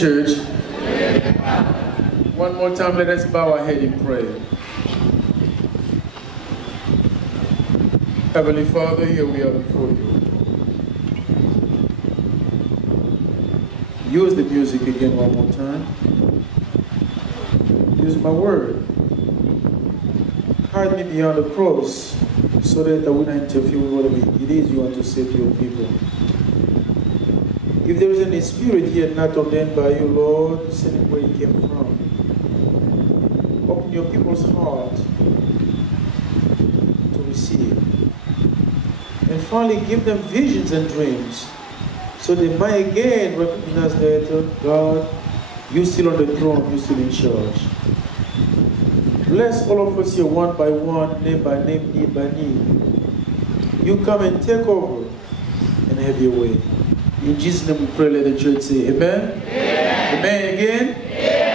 Church, one more time, let us bow our head in prayer. Heavenly Father, here we are before you. Use the music again one more time. Use my word. Hide me beyond the cross so that I will not interfere with whatever it is you want to say to your people. If there is any spirit here not ordained by you, Lord, send it where it came from. Open your people's heart to receive. And finally, give them visions and dreams so they might again recognize that, God, you're still on the throne, you're still in charge. Bless all of us here one by one, name by name, need by need. You come and take over and have your way. In Jesus' name we pray, let the church say amen. Amen. Amen again. Amen.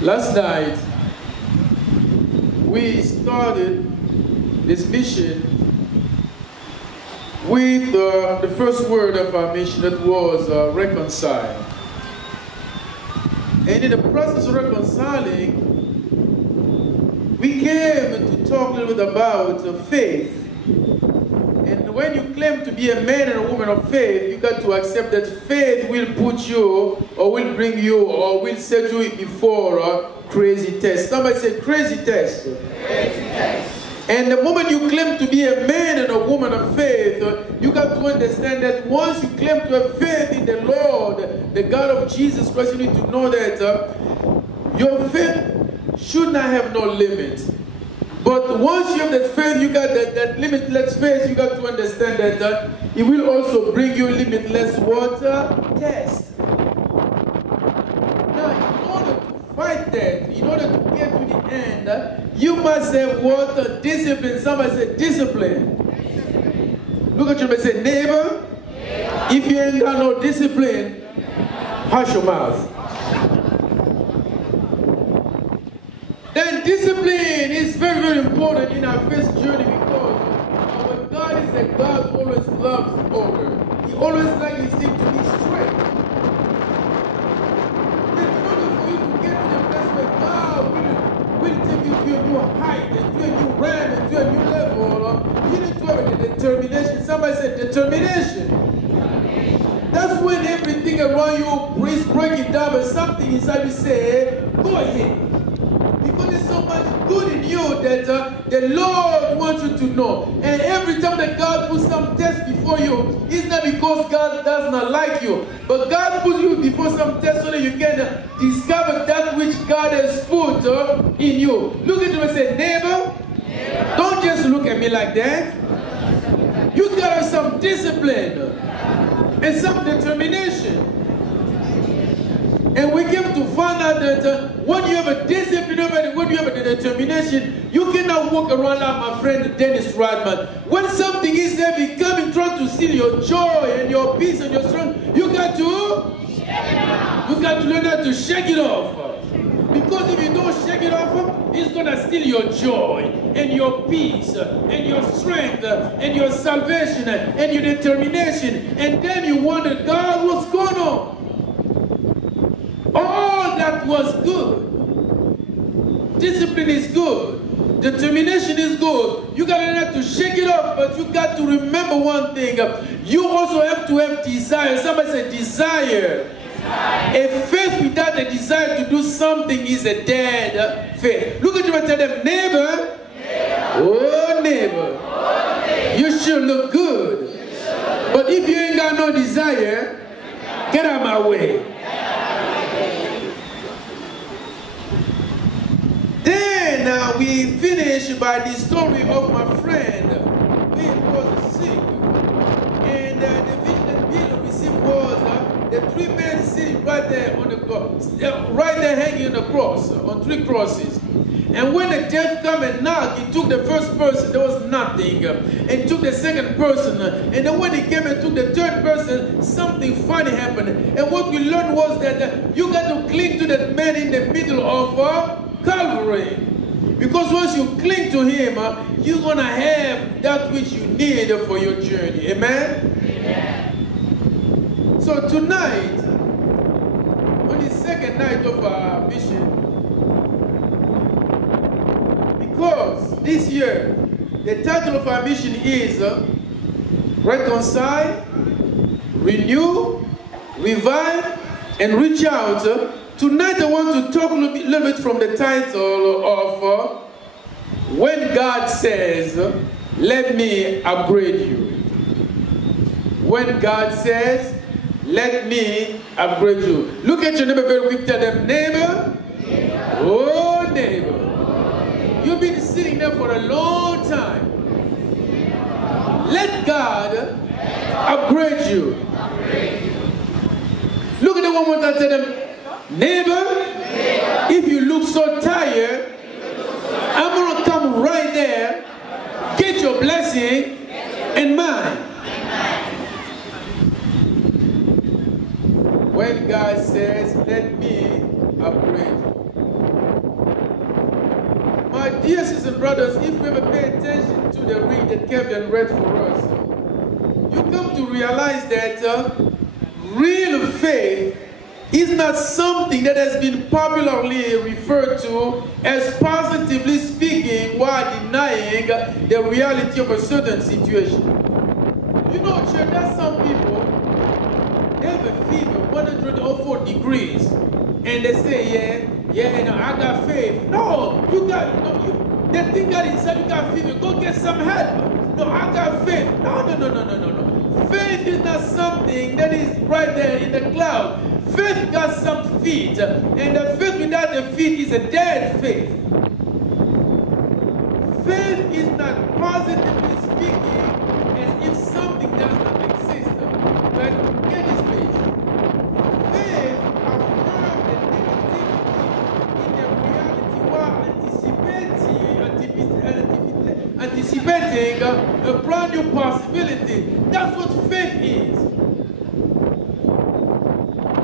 Last night, we started this mission with the first word of our mission, that was reconcile. And in the process of reconciling, we came to talk a little bit about faith. And when you claim to be a man and a woman of faith, you got to accept that faith will put you, or will bring you, or will set you before a crazy test. Somebody say crazy test. Crazy test. And the moment you claim to be a man and a woman of faith, you got to understand that once you claim to have faith in the Lord, the God of Jesus Christ, you need to know that your faith should not have no limit. But once you have that faith, you got that limitless faith, you got to understand that it will also bring you limitless test. Now, in order to fight that, in order to get to the end, you must have discipline. Somebody say discipline. Look at you and say, neighbor, if you ain't got no discipline, hush your mouth. Then discipline is very, very important in our faith journey, because our God is a God who always loves order. He always likes his thing to be straight. Then in order for you to get to the place where God will take you to a new height, and to a new realm, and to a new level, you need to have a determination. Somebody said determination. That's when everything around you is breaking down, but something inside you say, go ahead. Because there's so much good in you that the Lord wants you to know. And every time that God puts some test before you, it's not because God does not like you, but God puts you before some test so that you can discover that which God has put in you. Look at him and say, neighbor, don't just look at me like that. You got to have some discipline and some determination. And we came to find out that when you have a discipline, when you have a determination, you cannot walk around like my friend Dennis Rodman. When something is there becoming, trying to steal your joy and your peace and your strength, you got to shake it off. You got to learn how to shake it off. Because if you don't shake it off, it's going to steal your joy and your peace and your strength and your salvation and your determination. And then you wonder, God, what's going on? All that was good. Discipline is good. Determination is good. You got to learn to shake it off, but you got to remember one thing. You also have to have desire. Somebody say desire. A faith without a desire to do something is a dead faith. Look at you and tell them, neighbor, oh neighbor, you should look good. But if you ain't got no desire, get out of my way. Then we finish by the story of my friend who was sick. And the vision that Bill received was the three men sitting right there on the cross, right there hanging on the cross, on three crosses. And when the death come and knock, he took the first person, there was nothing. And took the second person. And then when he came and took the third person, something funny happened. And what we learned was that you got to cling to that man in the middle of Calvary. Because once you cling to him, you're going to have that which you need for your journey. Amen? Amen. So tonight, on the second night of our mission, because this year, the title of our mission is Reconcile, Renew, Revive, and Reach Out. Tonight I want to talk a little bit from the title of When God Says, Let Me Upgrade You. When God says, let me upgrade you. Look at your neighbor very quick. Tell them, neighbor. Oh, neighbor. You've been sitting there for a long time. Let God upgrade you. Look at them one more time. Tell them, neighbor, if you look so tired, I'm going to come right there, get your blessing and mine. When God says, let me upgrade you. My dear sisters and brothers, if we ever pay attention to the read that Kevin read for us, you come to realize that real faith is not something that has been popularly referred to as positively speaking while denying the reality of a certain situation. You know, church, there's some people, they have a fever, 104 degrees, and they say, I got faith. No, you got, they think that inside you got fever, go get some help. No, I got faith. No. Faith is not something that is right there in the cloud. Faith got some feet, and the faith without the feet is a dead faith. Faith is not positively speaking as if something does not exist. But get this please. Faith affirms the negativity in the reality while anticipating a brand new possibility. That's what faith is.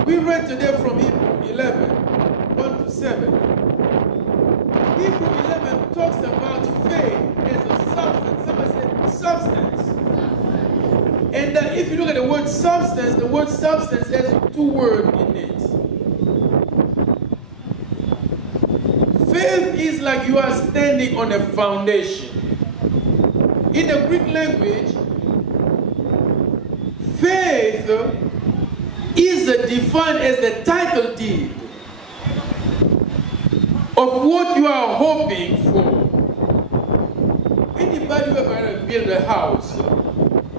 We read today from Hebrew 11, 1 to 7. Hebrew 11 talks about faith as a substance. Somebody said substance. And if you look at the word substance has two words in it. Faith is like you are standing on a foundation. In the Greek language, faith is defined as the title deed of what you are hoping for. Anybody who ever built a house,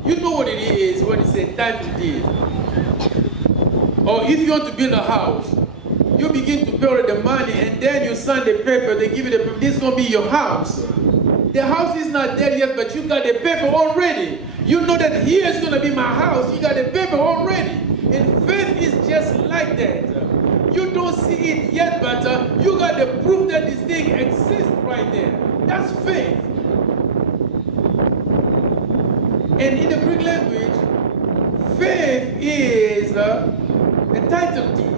you know what it is when it's a title deed. Or if you want to build a house, you begin to pay the money and then you sign the paper, they give you the paper, this is going to be your house. The house is not there yet, but you got the paper already. You know that here is going to be my house, you got the paper already. And faith is just like that. You don't see it yet, but you got the proof that this thing exists right there. That's faith. And in the Greek language, faith is a title deed.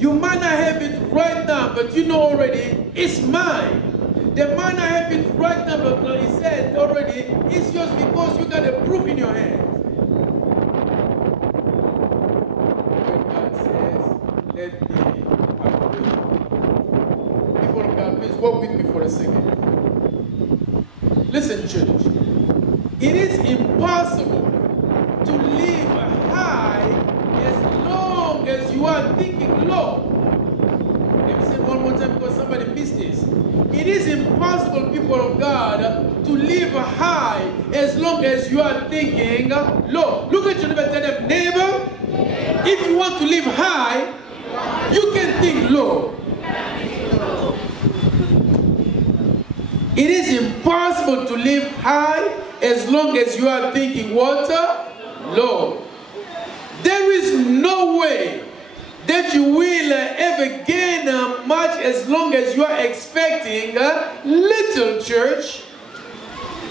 You might not have it right now, but you know already, it's mine. They might not have it right now, but it said already, it's yours because you got the proof in your hand. Let me upgrade. People of God, please walk with me for a second. Listen, church. It is impossible to live high as long as you are thinking low. Let me say it one more time because somebody missed this. It is impossible, people of God, to live high as long as you are thinking low. Look at your neighbor and tell them, neighbor, if you want to live high, you can think low. It is impossible to live high as long as you are thinking what? Low. There is no way that you will ever gain much as long as you are expecting little, church.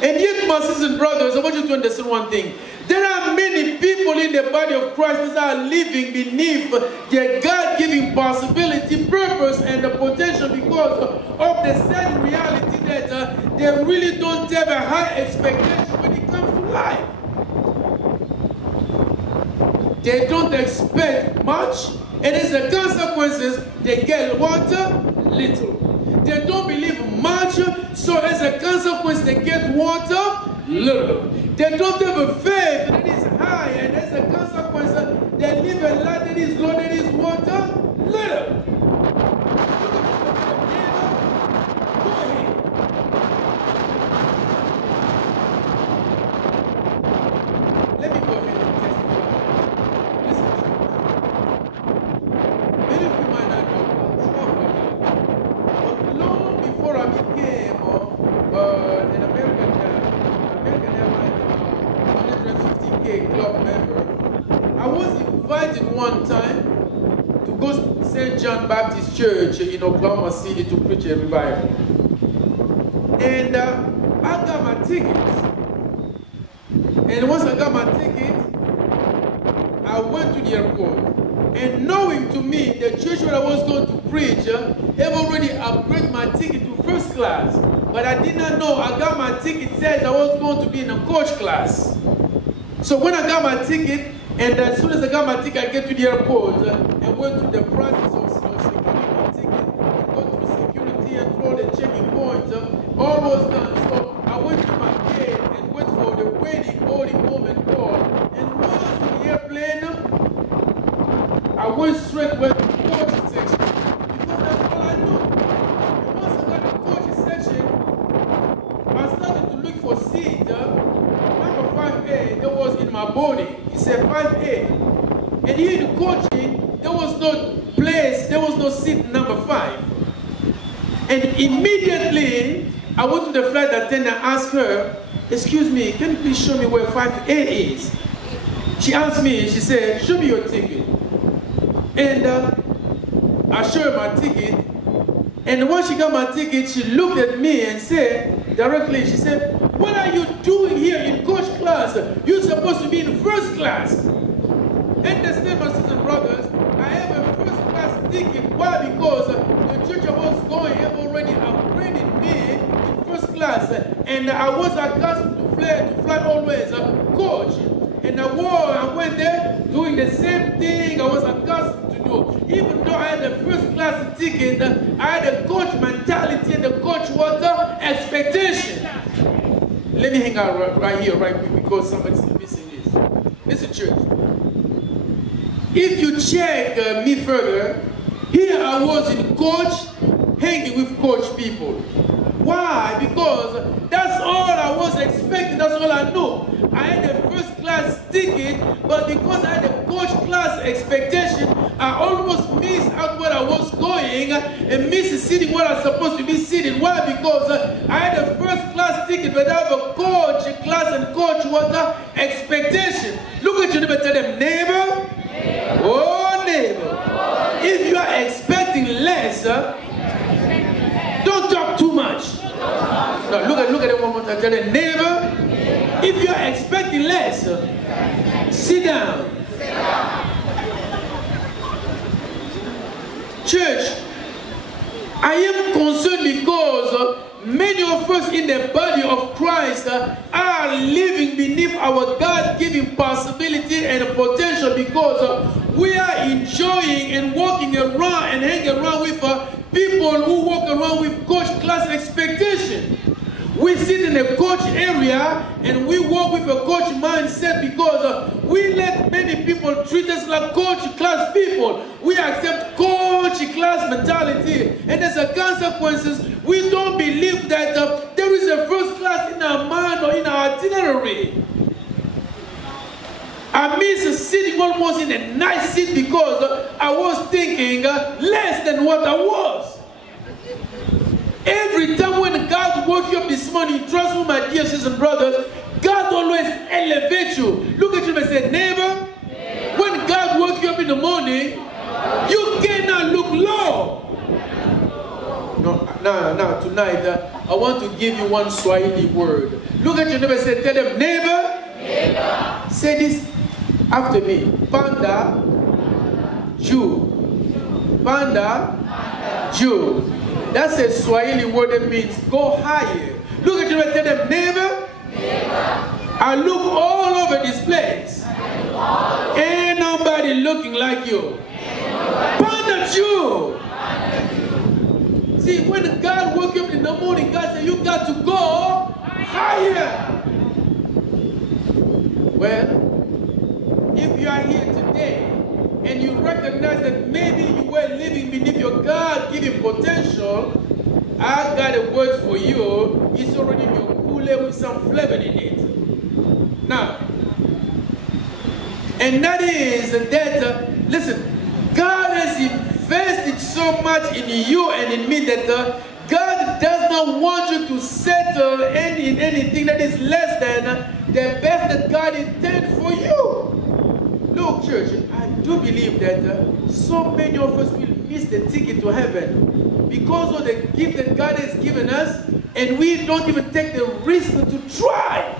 And yet, my sisters and brothers, I want you to understand one thing. There are many people in the body of Christ that are living beneath their God-given possibility, purpose, and the potential because of the sad reality that they really don't have a high expectation when it comes to life. They don't expect much, and as a consequences, they get what? Little. They don't believe much, so as a consequence, they get what? Little. They don't have a faith that is high, and as a consequence, they live a life that is low, that is what? Little. Go ahead. Let me go ahead and testify. Listen, many of you might not know, but long before I became an American Airlines 150K club member, I was invited one time to go to St. John Baptist Church in Oklahoma City to preach a revival. And I got my tickets. And once I got my ticket, I went to the airport. And knowing to me the church where I was going to preach have already upgraded my ticket to first class. But I did not know I got my ticket says I was going to be in a coach class. So when I got my ticket, and as soon as I got my ticket, I get to the airport and went through the process of securing my ticket, and go through security and through all the checking points. All was done. So I went to my gate and went for the waiting holding moment call. And once in the airplane, I went straight went to the coach section because that's all I knew. And once I got the coach section, I started to look for seat. Number 5A that was in my body. He said 5A. And here in the coaching, there was no place, there was no seat number 5. And immediately, I went to the flight attendant and asked her, excuse me, can you please show me where 5A is? She asked me, she said, show me your ticket. And I showed her my ticket. And when she got my ticket, she looked at me and said, directly, she said, what are you doing here in coach class? You're supposed to be in first class. Understand, my sisters and brothers, I have a first class ticket. Why? Because the church I was going have already upgraded me in first class. And I was accustomed to fly always coach. And I went there doing the same thing I was accustomed to do. Even though I had a first class ticket, I had a coach mentality and a coach expectation. Let me hang out right here, right quick, because somebody's missing this. Listen, church. If you check me further, here I was in coach, hanging with coach people. Why? Because that's all I was expecting, that's all I knew. I had a first class ticket, but because I had a coach class expectation, I almost missed out where I was going and missed sitting where I was supposed to be sitting. Why? Because I had a first class ticket, but I have a coach class and coach expectation. Look at your neighbor, tell them, neighbor, oh neighbor, if you are expecting less, don't talk too much. No, look at them one more time, tell them, neighbor, if you are expecting less, sit down. Church, I am concerned because many of us in the body of Christ are living beneath our God-given possibility and potential because we are enjoying and walking around and hanging around with people who walk around with coach class expectation. We sit in a coach area and we walk with a coach mindset because we let many people treat us like coach class people. We accept coach class mentality, and as a consequence, we don't believe that there is a first class in our mind or in our itinerary. I miss sitting almost in a nice seat because I was thinking less than what I was. Every time when God woke you up this morning, trust me, my dear sisters and brothers, God always elevates you. Look at you and say, neighbor, when God woke you up in the morning, You cannot look low. No, tonight I want to give you one Swahili word. Look at your neighbor and say, tell them, neighbor. Neighbor. Say this after me. Panda, Jew. Panda, Jew. That's a Swahili word that means go higher. Look at your neighbor and tell them, neighbor. Neighbor. I look all over this place. Ain't nobody looking like you. Panda, Jew. See, when God woke you up in the morning, God said, you got to go higher. Well, if you are here today and you recognize that maybe you were living beneath your God-given potential, I got a word for you. It's already in your cooler with some flavor in it. Now, and that is that, listen, God has invested so much in you and in me that God does not want you to settle in anything that is less than the best that God intended for you. Look, church, I do believe that so many of us will miss the ticket to heaven because of the gift that God has given us, and we don't even take the risk to try.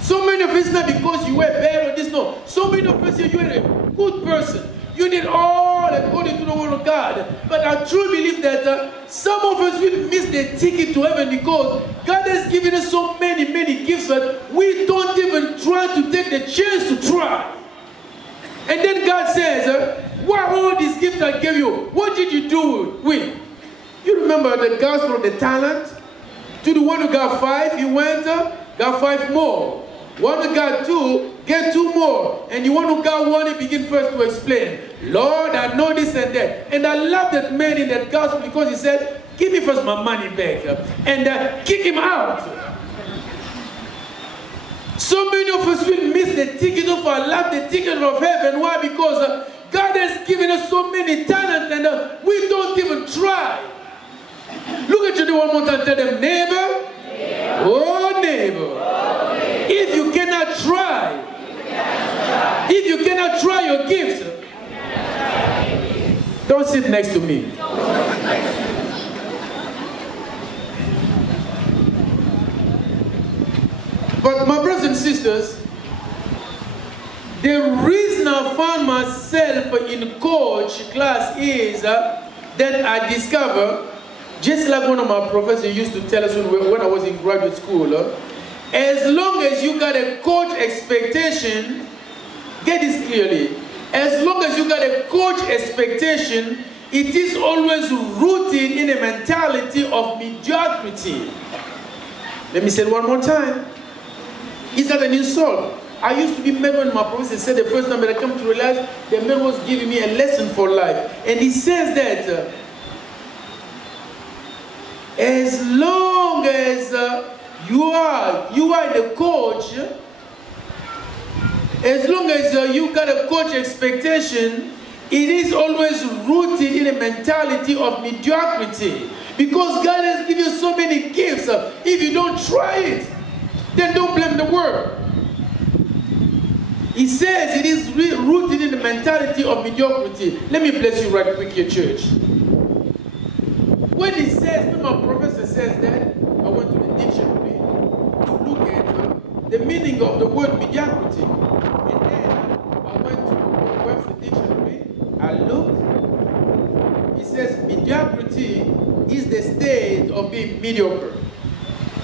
So many of us, not because you were bad or this, no. So many of us, you are a good person. You did all according to the word of God. But I truly believe that some of us will miss the ticket to heaven because God has given us so many gifts that we don't even try to take the chance to try. And then God says, what are all these gifts I gave you? What did you do with? You remember the gospel of the talent? To the one who got 5, he went, got 5 more. One who got 2, get 2 more. And the one who got 1, he begin first to explain. Lord, I know this and that. And I love that man in that gospel because he said, give me first my money back. And kick him out. So many of us will miss the ticket of our life, the ticket of heaven. Why? Because God has given us so many talents and we don't even try. Look at you one more time. Tell them, neighbor. Oh, neighbor. If you cannot try, if you cannot try your gifts, don't sit next to me. But my brothers and sisters, the reason I found myself in coach class is that I discovered, just like one of my professors used to tell us when I was in graduate school, as long as you got a coach expectation, get this clearly, as long as you got a coach expectation, it is always rooted in a mentality of mediocrity. Let me say it one more time. Is that an insult? I used to be mad when my professor said the first time that I come to realize the man was giving me a lesson for life. And he says that as long as you are the coach, as long as you got a coach expectation, it is always rooted in a mentality of mediocrity. Because God has given you so many gifts. If you don't try it, then don't blame the world. He says it is rooted in the mentality of mediocrity. Let me bless you right quick here, church. When he says, when my professor says that, I went to the dictionary to look at the meaning of the word mediocrity. And then I went to the Webster dictionary, I looked. It says mediocrity is the state of being mediocre.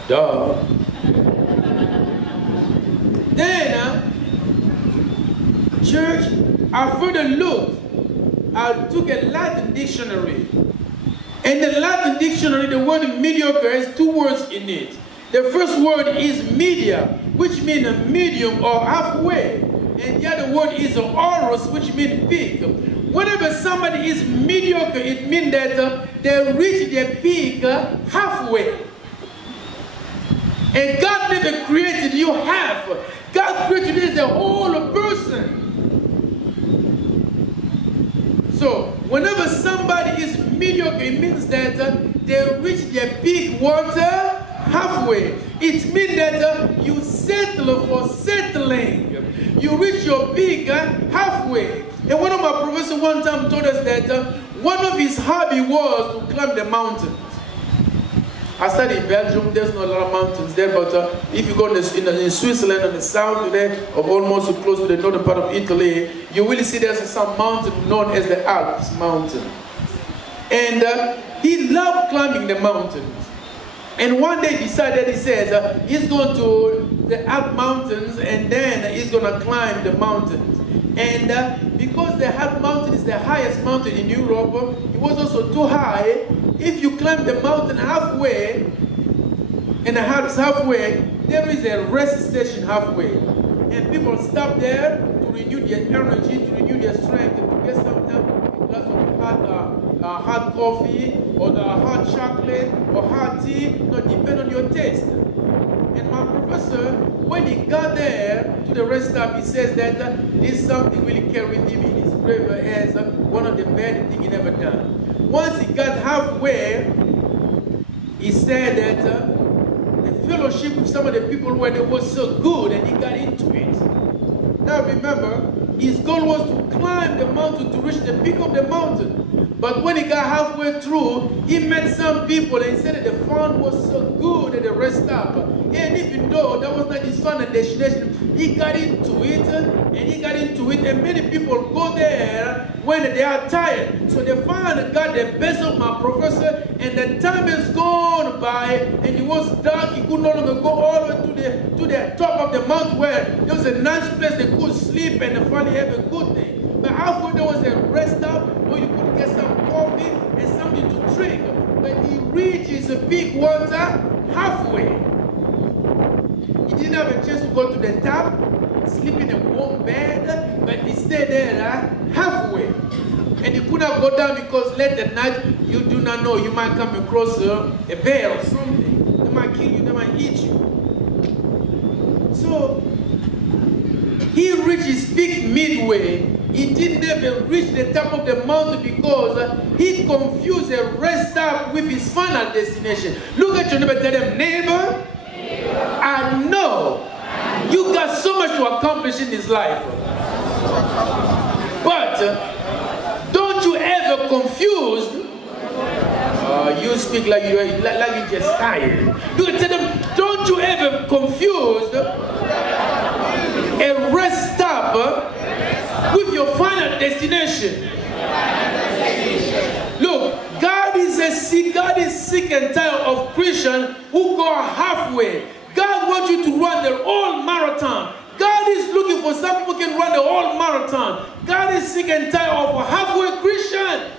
Duh. Then, church, I further looked. I took a Latin dictionary. In the Latin dictionary, the word mediocre has 2 words in it. The first word is media, which means a medium or halfway. And the other word is oros, which means peak. Whenever somebody is mediocre, it means that they reach their peak halfway. And God never created you half. God created you as a whole person. So, whenever somebody is mediocre, it means that they reach their peak water halfway. It means that you settle for settling. You reach your peak halfway. And one of my professors one time told us that one of his hobby was to climb the mountains. I studied in Belgium. There's not a lot of mountains there, but if you go in Switzerland on the south there, or almost close to the northern part of Italy, you will see there's some mountain known as the Alps mountain. And he loved climbing the mountains. And one day he says he's going to the Alp mountains and then he's going to climb the mountains. And because the Alp mountain is the highest mountain in Europe, it was also too high. If you climb the mountain halfway, and the Alps halfway, there is a rest station halfway. And people stop there to renew their energy, to renew their strength, and to get some a glass of hot coffee, or hot chocolate, or hot tea, depend on your taste. And my professor, when he got there to the rest stop, he says that this something really carried him in his grave as one of the bad things he never done. Once he got halfway, he said that the fellowship with some of the people where they were so good, and he got into it. Now remember, his goal was to climb the mountain to reach the peak of the mountain. But when he got halfway through, he met some people and he said that the fun was so good at the rest stop. And even though that was not his final destination, he got into it, and many people go there when they are tired. So they finally got the best of my professor, and the time has gone by, and it was dark. He could no longer go all the way to the top of the mountain where there was a nice place they could sleep and finally have a good day. But halfway there was a rest stop where you could get some coffee and something to drink. But he reaches the big water halfway. He didn't have a chance to go to the top, sleep in a warm bed, but he stayed there halfway. And he could not go down because late at night, you do not know, you might come across a bear or something. They might kill you, they might eat you. So, he reached his peak midway. He didn't even reach the top of the mountain because he confused a rest stop with his final destination. Look at your neighbor, tell them, neighbor, I know you got so much to accomplish in this life. But don't you ever confuse, you speak like you just tired. Look at them, don't you ever confuse a rest stop with your final destination. Look, God is sick and tired of Christians who go halfway. God wants you to run the whole marathon. God is looking for some people who can run the whole marathon. God is sick and tired of a halfway Christian.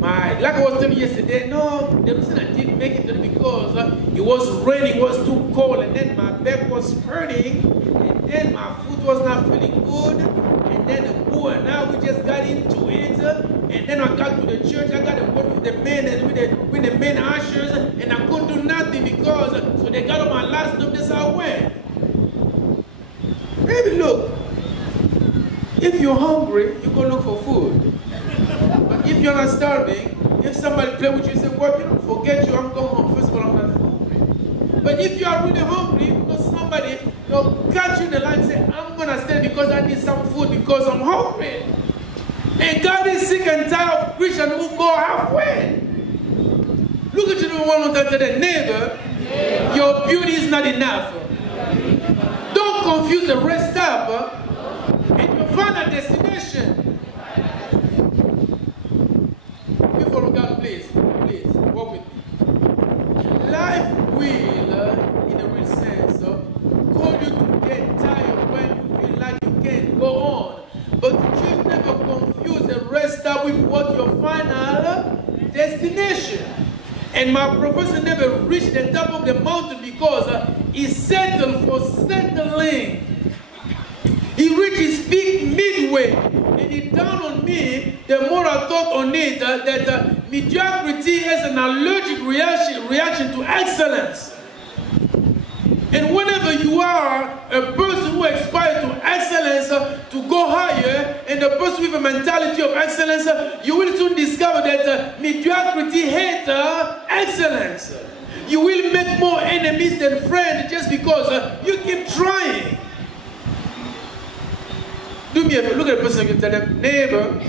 Like I was telling you yesterday, no, the reason I didn't make it today because it was raining, it was too cold, and then my back was hurting, and then my foot was not feeling good, and then the pool, and now we just got into it, and then I got to the church, I got to work with the men and with the men ushers, and I couldn't do nothing because, so they got on my last stuff, that's how I went. Maybe look, if you're hungry, you go look for food. But if you're not starving, if somebody play with you and say, well, you don't forget you, I'm going home. First of all, I'm not hungry. But if you are really hungry, because somebody catch you in the line and say, I'm going to stay because I need some food because I'm hungry. And God is sick and tired of Christians who go halfway. Look at you one more time to the neighbor. Your beauty is not enough. Don't confuse the rest stop and your final destination. People, God, please, walk with me. Life will, in a real sense, call you to get tired when you feel like you can't go on. But you should never confuse the rest stop with what your final destination. And my professor never reached the top of the mountain because he settled for settling. He reached his peak midway, and it dawned on me, the more I thought on it, that mediocrity is an allergic reaction to excellence. And whenever you are a person who aspires to excellence, to go higher, and a person with a mentality of excellence, you will soon discover that mediocrity hates excellence. You will make more enemies than friends just because you keep trying. Do me a favor. Look at the person and tell them, neighbor,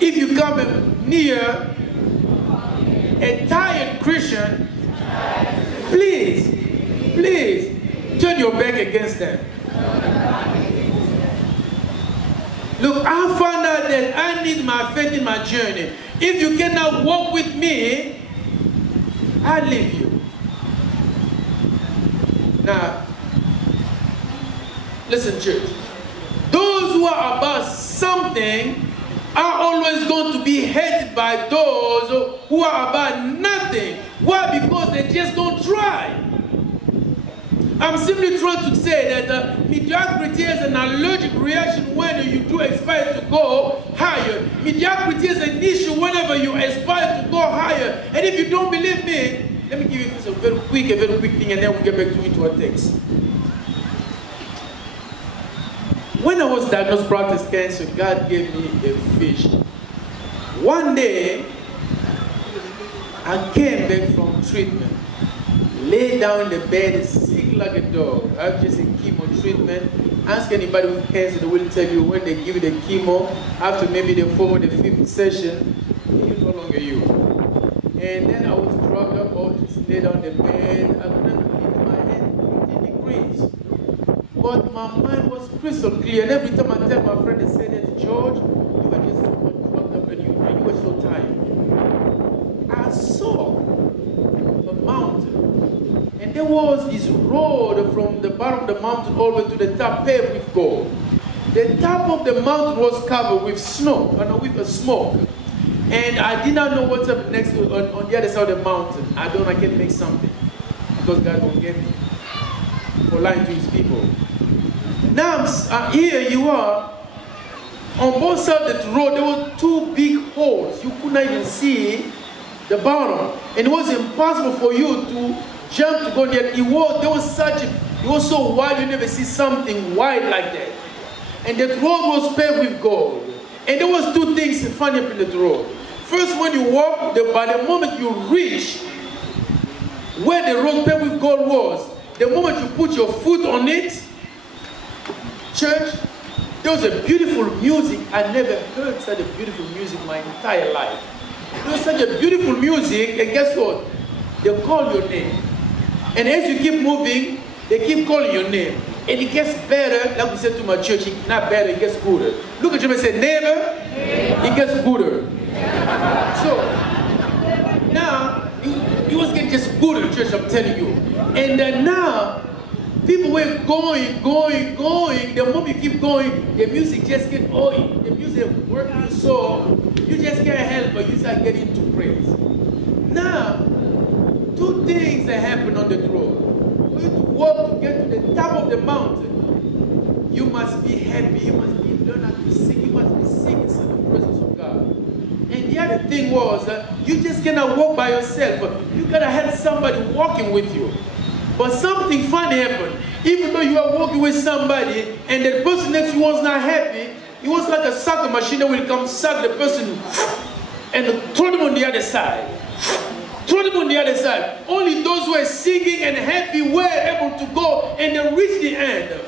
if you come near a tired Christian, please turn your back against them. Look, I found out that I need my faith in my journey. If you cannot walk with me, I leave you. Now, listen, church. Those who are about something are always going to be hated by those who are about nothing. Why? Because they just don't try. I'm simply trying to say that mediocrity is an allergic reaction when you do aspire to go higher. Mediocrity is an issue whenever you aspire to go higher. And if you don't believe me, let me give you this a very quick thing, and then we'll get back to our text. When I was diagnosed with prostate cancer, God gave me a vision. One day, I came back from treatment, lay down in the bed, sick like a dog. I have just a chemo treatment. Ask anybody with cancer, they will tell you when they give you the chemo, after maybe the 4th or the 5th session, you're no longer you. And then I was drugged up, I was just lay down in the bed. I couldn't lift my head 50 degrees. But my mind was crystal clear. And every time I tell my friend, they say that, George, you were just so drugged up and you were so tired. I saw a mountain. And there was this road from the bottom of the mountain all the way to the top paved with gold. The top of the mountain was covered with snow, with a smoke. And I did not know what's up next to on the other side of the mountain. I can make something. Because God won't get me for lying to his people. Now, here you are. On both sides of the road, there were 2 big holes. You could not even see the bottom. And it was impossible for you to jump to go there. It was so wide, you never see something wide like that. And the road was paved with gold. And there was 2 things funny up in the road. First, when you walk, by the moment you reach where the road paved with gold was, the moment you put your foot on it, church, there was a beautiful music. I never heard such a beautiful music my entire life. There was such a beautiful music, and guess what? They call your name. And as you keep moving, they keep calling your name. And it gets better, like we said to my church, it's not better, it gets gooder. Look at you and say, neighbor, it gets gooder. So, now, it was getting just gooder, church, I'm telling you. And then now, people were going. The moment you keep going, the music just gets old. The music working so you just can't help but you start getting into praise. Now, 2 things that happen on the road. For you to walk to get to the top of the mountain, you must be happy. You must learn how to sing. You must be singing in the presence of God. And the other thing was, you just cannot walk by yourself. You gotta have somebody walking with you. But something funny happened. Even though you are walking with somebody and the person next to you was not happy, it was like a soccer machine that will come suck the person and throw them on the other side. Throw them on the other side. Only those who were singing and happy were able to go and they reached the end.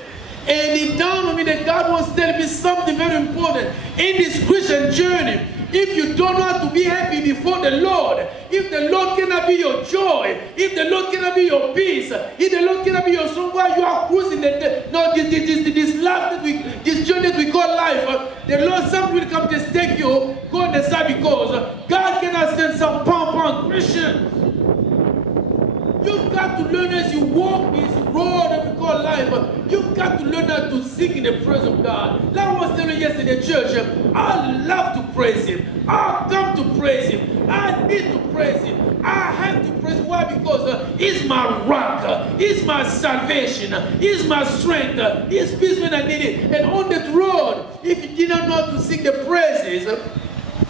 And it dawned on me that God was telling me something very important. In this Christian journey, if you don't know how to be happy before the Lord, if the Lord cannot be your joy, if the Lord cannot be your peace, if the Lord cannot be your soul, while you are cruising this life this journey that we call life, the Lord something will come just take you, go on the side because God cannot send some pom-pom Christians. You've got to learn as you walk this road that we call life. You've got to learn how to sing in the presence of God. Like I was telling you yesterday in church, I love to praise Him. I come to praise Him. I need to praise Him. I have to praise Him. Why? Because He's my rock. He's my salvation. He's my strength. He's peace when I need it. And on that road, if you did not know how to sing the praises,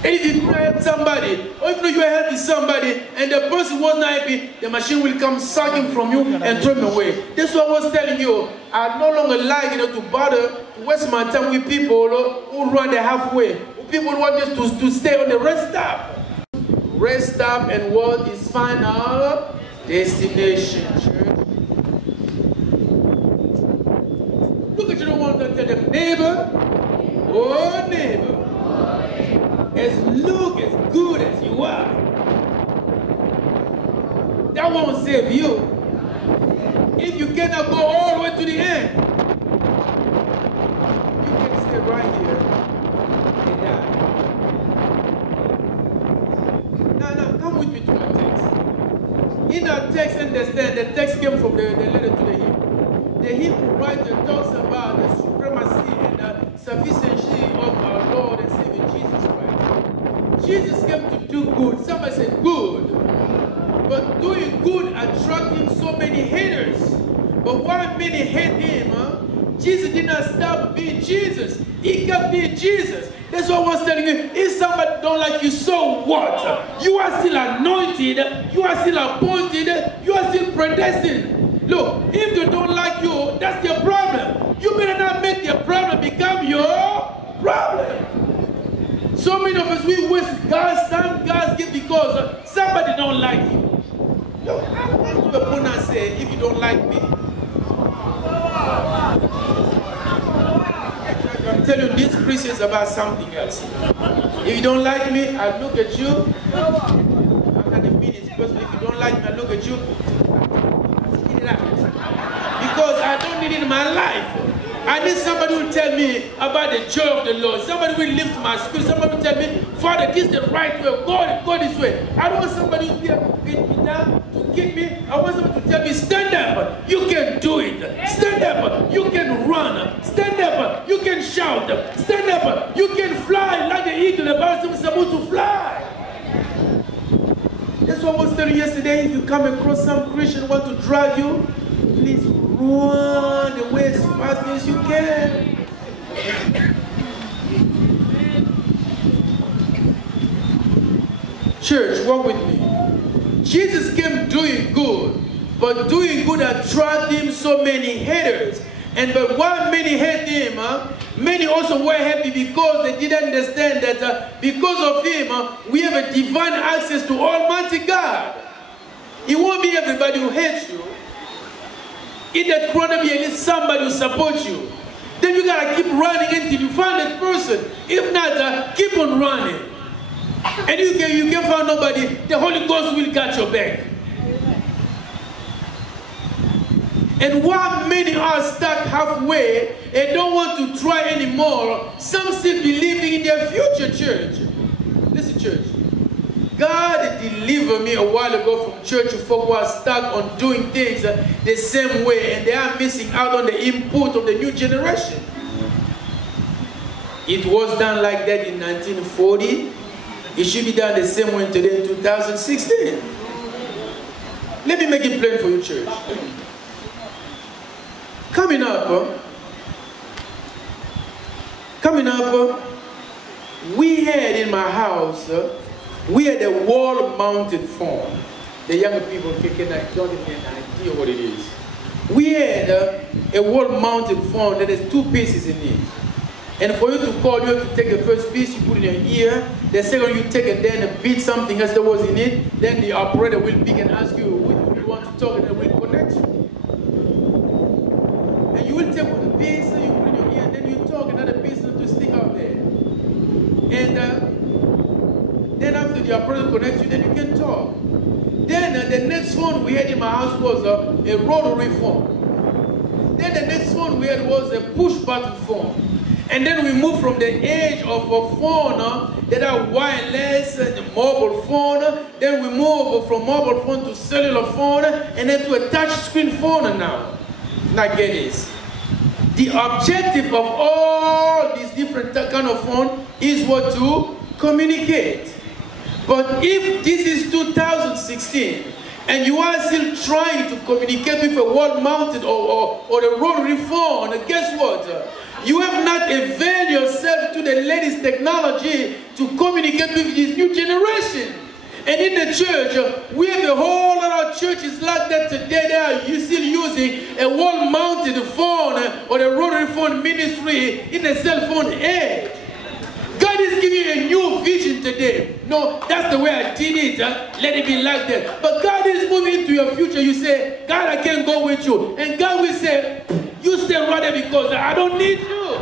and if you help somebody, or if you are helping somebody, and the person was not happy, the machine will come sucking from you and throw him away. That's what I was telling you. I no longer like to bother, to waste my time with people who run the halfway. People who want just to stay on the rest stop. Rest stop and what is final destination, church. Look at you, don't want to tell them, neighbor, that won't save you. If you cannot go all the way to the end, you can stay right here and die. Now, come with me to our text. In our text, understand, the text came from the letter to the Hebrew. The Hebrew writer talks about the supremacy and the sufficiency of our Lord and Savior Jesus Christ. Jesus came to do good. Somebody said good. But doing good attracting so many haters. But while many hate him, Jesus did not stop being Jesus. He kept being Jesus. That's what I was telling you. If somebody don't like you, so what? You are still anointed. You are still appointed. You are still predestined. Look, if they don't like you, that's their problem. You better not make their problem become your problem. So many of us, we waste God's time, God's gift because somebody don't like you. Look, I'm going to a point and say, if you don't like me, I'm telling you, this preach is about something else. If you don't like me, I look at you. I'm not a meanest person. If you don't like me, I look at you. Because I don't need it in my life. I need somebody who will tell me about the joy of the Lord. Somebody will lift my spirit. Somebody will tell me, Father, this is the right way. Go this way. I don't want somebody who will beat me down, to kick me. I want somebody to tell me, stand up. You can do it. Stand up. You can run. Stand up. You can shout. Stand up. You can fly like the eagle. The Bible is supposed to fly. That's what I was telling you yesterday. If you come across some Christian who want to drag you, please run away as fast as you can. Church, walk with me. Jesus came doing good, but doing good attracted him so many haters. And but while many hate him, many also were happy because they didn't understand that because of him, we have a divine access to Almighty God. It won't be everybody who hates you. In that crowd, there be at least somebody who supports you. Then you gotta keep running until you find that person. If not, keep on running. And you can find nobody. The Holy Ghost will catch your back. And while many are stuck halfway and don't want to try anymore, some still believing in their future, church. Listen, church. God delivered me a while ago from church folk who are stuck on doing things the same way and they are missing out on the input of the new generation. It was done like that in 1940. It should be done the same way today in 2016. Let me make it plain for you, church. Coming up, we had in my house, we had a wall-mounted phone. The younger people don't have an idea what it is. We had a wall-mounted phone that has two pieces in it. And for you to call, you have to take the first piece, you put it in your ear. The second you take it, then beat something else that was in it. Then the operator will pick and ask you what you want to talk, and then will connect you. And you will take one piece, you put in your ear, and then you talk another piece to stick out there. And then after the operator connects you, then you can talk. Then the next phone we had in my house was a rotary phone. Then the next phone we had was a push-button phone. And then we moved from the age of a phone that are wireless, the mobile phone. Then we moved from mobile phone to cellular phone, and then to a touch screen phone now. Now get this. The objective of all these different kind of phone is what? To communicate. But if this is 2016, and you are still trying to communicate with a wall-mounted or a rotary phone, guess what? You have not availed yourself to the latest technology to communicate with this new generation. And in the church, we have a whole lot of churches like that today that are still using a wall-mounted phone or a rotary phone ministry in the cell phone age. God is giving you a new vision today. No, that's the way I did it. Let it be like that. But God is moving into your future. You say, God, I can't go with you. And God will say, you stay right there because I don't need you.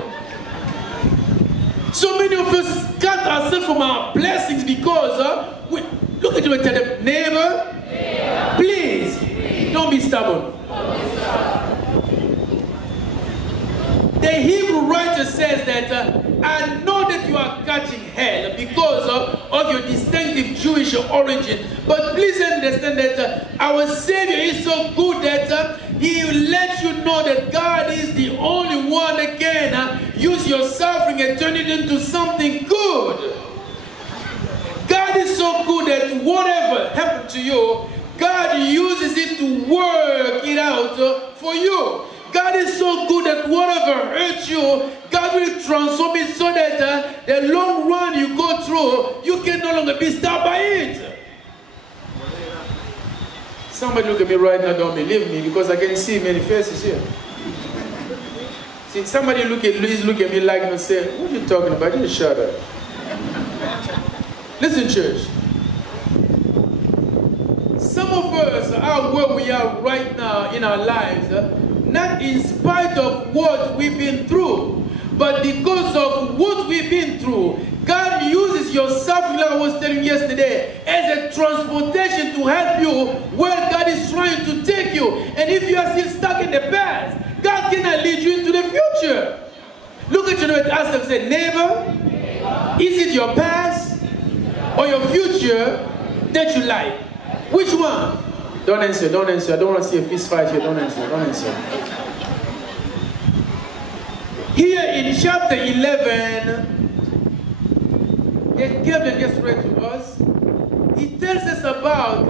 So many of us cut ourselves from our blessings because we look at your neighbor. Please, don't be stubborn. The Hebrew writer says that, I know that you are catching hell because of your distinctive Jewish origin. But please understand that our Savior is so good that He lets you know that God is the only one that can use your suffering and turn it into something good. God is so good that whatever happened to you, God uses it to work it out for you. God is so good that whatever hurts you, God will transform it so that the long run you go through, you can no longer be stopped by it. Somebody look at me right now, don't believe me, because I can see many faces here. See, somebody look at me like and say, what are you talking about? Just shut up. Listen, church. Some of us are where we are right now in our lives, not in spite of what we've been through, but because of what we've been through. God uses your suffering, like I was telling you yesterday, as a transportation to help you where God is trying to take you. And if you are still stuck in the past, God cannot lead you into the future. Look at your neighbor and ask them, say, neighbor, is it your past or your future that you like? Which one? Don't answer, don't answer. I don't want to see a fist fight here. Don't answer, don't answer. Here in chapter 11, that Kevin just read to us, he tells us about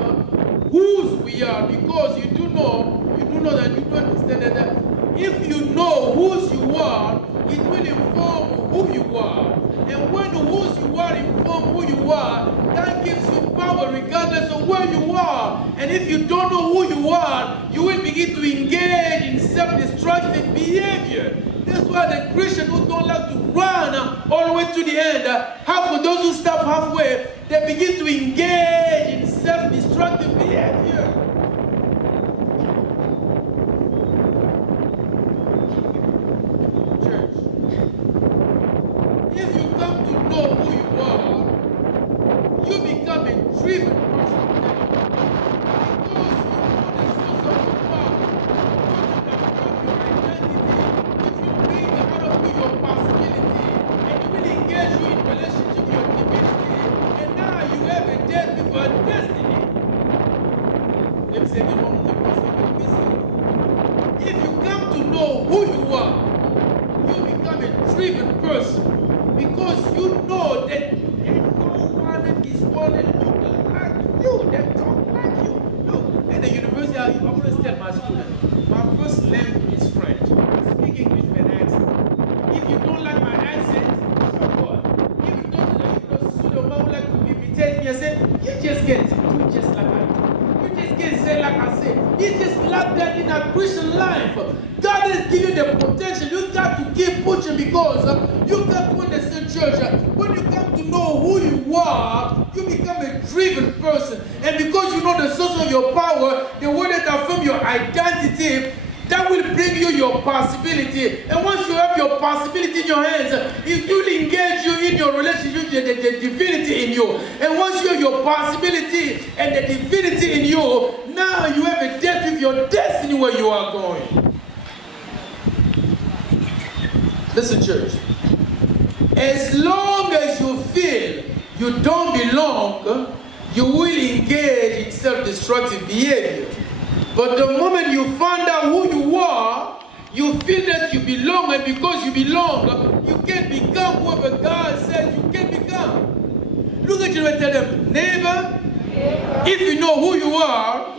whose we are, because you do know that you do understand that if you know whose you are, it will inform who you are. And when whose you are inform who you are, that gives you power regardless of where you are. And if you don't know who you are, you will begin to engage in self-destructive behavior. That's why the Christians who don't like to run all the way to the end, for those who stop halfway, they begin to engage in self-destructive behavior. Church, if you come to know who you are, you become a driven person. Because you know the source of your power, your possibility, and it will engage you in relationship with your divinity, and now you have a death before destiny. Let me say the moment the person will miss it. If you come to know who you are, you become a driven person, because you know that no one is going to look like you, that talk like you. Look, at the university, I always tell my students, my first language is French. I speak English with an accent. If you don't like my accent, so what? If you don't like to imitate me, I say, you just can't do just like I do. You just can't say like I say. It's just like that in a Christian life. God has given you the potential. You got to keep pushing, because you got to understand, church, when you come to know who you are, you become a driven person. And because you know the source of your power, the word that affirms your identity, that will bring you your possibility. And once you have your possibility in your hands, it will engage you in your relationship with the divinity in you. And once you have your possibility and the divinity in you, now you have a depth with your destiny where you are going. Listen, church. As long as you feel you don't belong, you will engage in self-destructive behavior. But the moment you find out who you are, you feel that you belong, and because you belong, you can become whoever God says you can become. Look at you and tell them, neighbor, if you know who you are,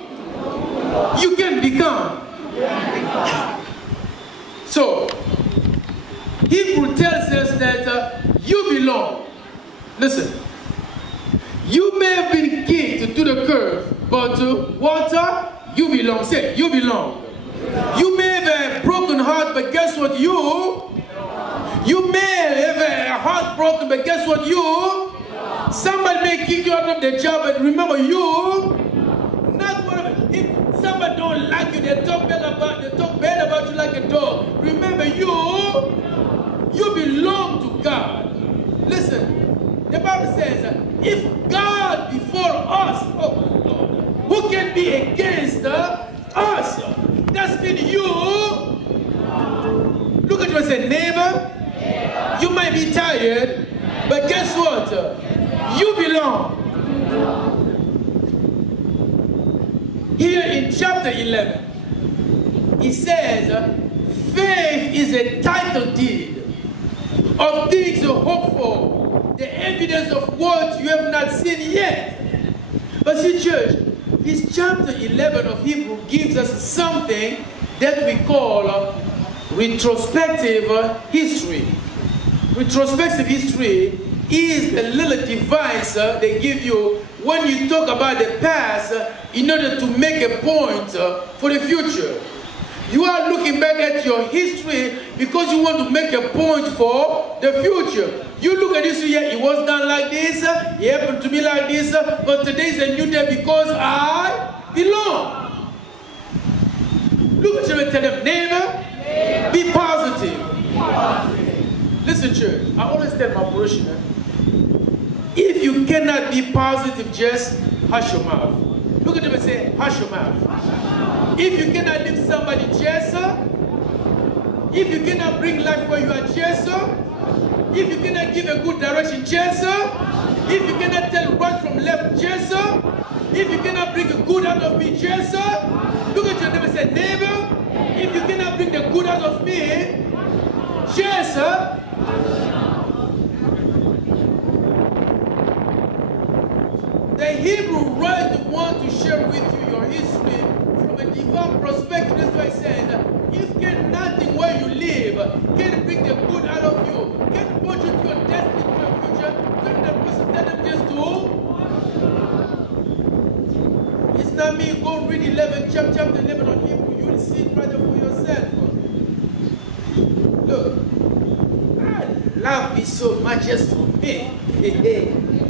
you can become. So, Hebrew tells us that you belong. Listen, you may have been kicked to the curb, but water, you belong. Say, you belong. You may have a broken heart, but guess what? You may have a heart broken, but guess what? Somebody may kick you out of the job, but remember, not whatever. If somebody don't like you, they talk bad about you like a dog. Remember, you belong to God. Listen, the Bible says, if God before us, oh my God, who can be against us? That's mean you. Look at you and say, neighbor, you might be tired, but guess what? You belong. Here in chapter 11, it says, faith is a title deed of things you hope for, the evidence of what you have not seen yet. But see, church, this chapter 11 of Hebrew gives us something that we call retrospective history. Retrospective history is the little device they give you when you talk about the past in order to make a point for the future. You are looking back at your history because you want to make a point for the future. You look at this, yeah, it was done like this, it happened to me like this, but today is a new day because I belong. Look at you and tell them, neighbor, be positive. Listen, church, I always tell my parishioner, if you cannot be positive, just hush your mouth. Look at them and say, hush your mouth. If you cannot lift somebody, just if you cannot bring life where you are, just if you cannot give a good direction, just if you cannot tell right from left, just if you cannot bring the good out of me, just look at your neighbor and say, neighbor, if you cannot bring the good out of me, just the Hebrew writer wants to share with you your history from a divine perspective. That's why I said, if can nothing where you live can bring the good out of you, can put you to your destiny, to your future, can the person tell them just to? It's not me. Go read 11, chapter 11 of Hebrew. You will see it right there for yourself. Look, I love me so much just for me.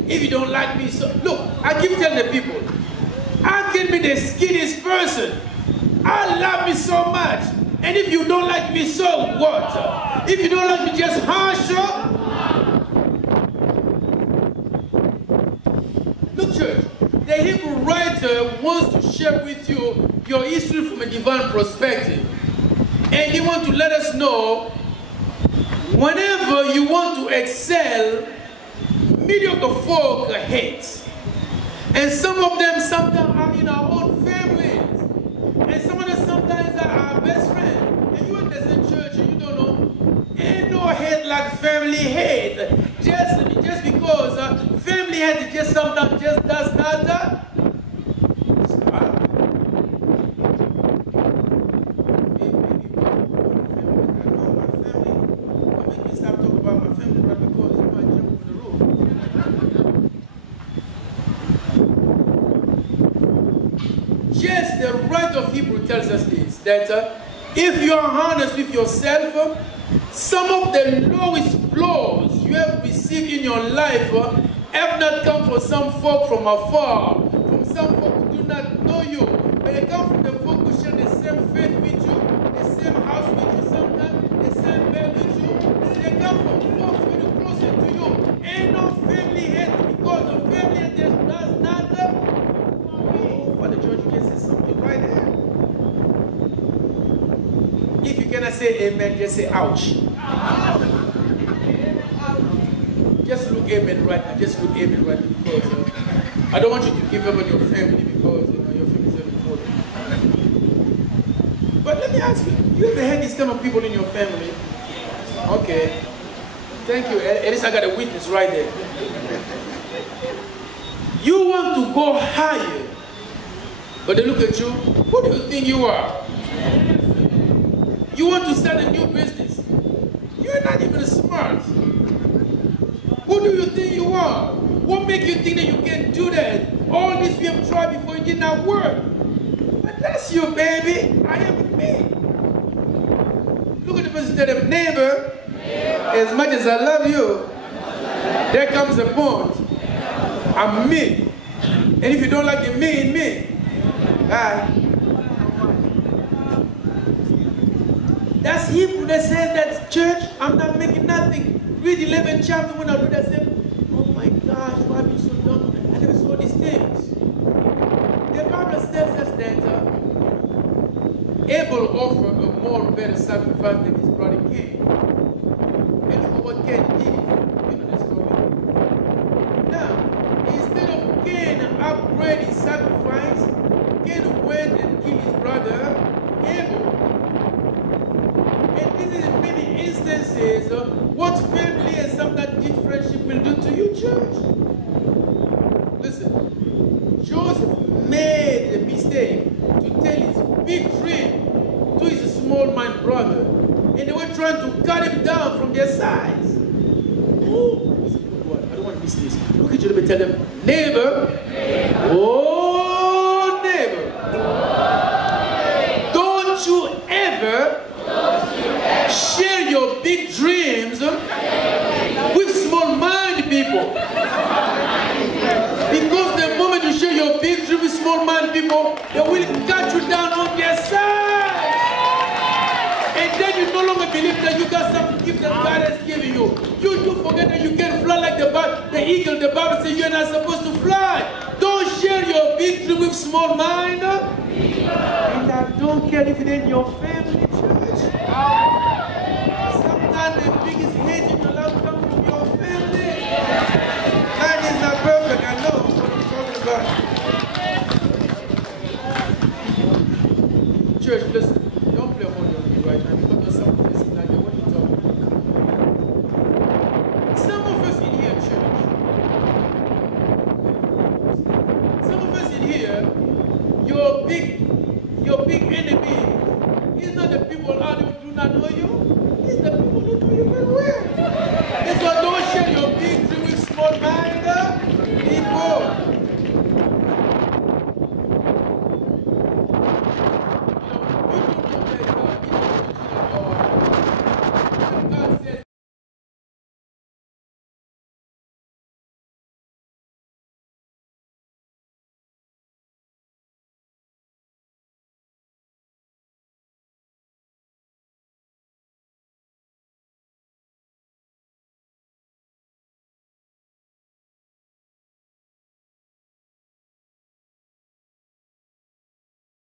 If you don't like me, so look, I keep telling the people, I can be the skinniest person. I love me so much. And if you don't like me, so what? If you don't like me, just hush up. Look, church, the Hebrew writer wants to share with you your history from a divine perspective. And he wants to let us know, whenever you want to excel, mediocre folk hate. And some of them sometimes are in our own families. And some of them sometimes are our best friends. And you in the same church and you don't know, ain't no hate like family hate. Just because family hate just sometimes just does not Yes, the writer of Hebrew tells us this, that if you are honest with yourself, some of the lowest blows you have received in your life have not come from some folk from afar, from some folk who do not know you, but they come from the folk who share the same faith with you, the same house with you sometimes, the same bed with you. They come from folks very closer to you. Ain't no family hate because the family hate does not. The church can say something right there. If you cannot say amen, just say ouch. Just look amen right now. Just look amen right now because I don't want you to give up on your family because your family is very important. But let me ask you, you ever had these kind of people in your family? Okay. Thank you. At least I got a witness right there. You want to go higher. But they look at you, who do you think you are? You want to start a new business. You're not even smart. Who do you think you are? What makes you think that you can do that? All this we have tried before, it did not work. But that's you, baby. I am me. Look at the person, tell them, neighbor, as much as I love you, there comes a point. I'm me. And if you don't like the me in me, that's Hebrew that says that, church, I'm not making nothing. Read 11th chapter when I read that, I said, oh my gosh, why are you so dumb? I never saw these things. The Bible says that Abel offered a more better sacrifice than his brother Cain. And look at what Cain did. You know the story. Now, instead of Cain upgrade his sacrifice, Cain went and killed his brother Abel. And this is in many instances what family and sometimes deep friendship will do to you, church. Listen, Joseph made the mistake to tell his big dream to his small-minded brother, and they were trying to cut him down from their sides. Oh, this is a good one. I don't want to miss this. Look at you, let me tell them, neighbor. Oh, neighbor. Don't you ever share your big dreams with small-minded people. Because the moment you share your big dream with small-minded people, they will cut you down on their side. And then you no longer believe that you got some gift that God has given you. You forget that you can fly like the eagle. The Bible says you're not supposed to fly. Don't share your big dream with small-minded. And I don't care if it's in your family, church. Sometimes the biggest hate in your life comes from your family. Man is not perfect, I know what I'm talking about. Church, listen, don't play hold on me right now because there's some places like that. What are you talking about? Some of us in here, church, some of us in here, your big enemy is not the people out there who do not know you. It's the people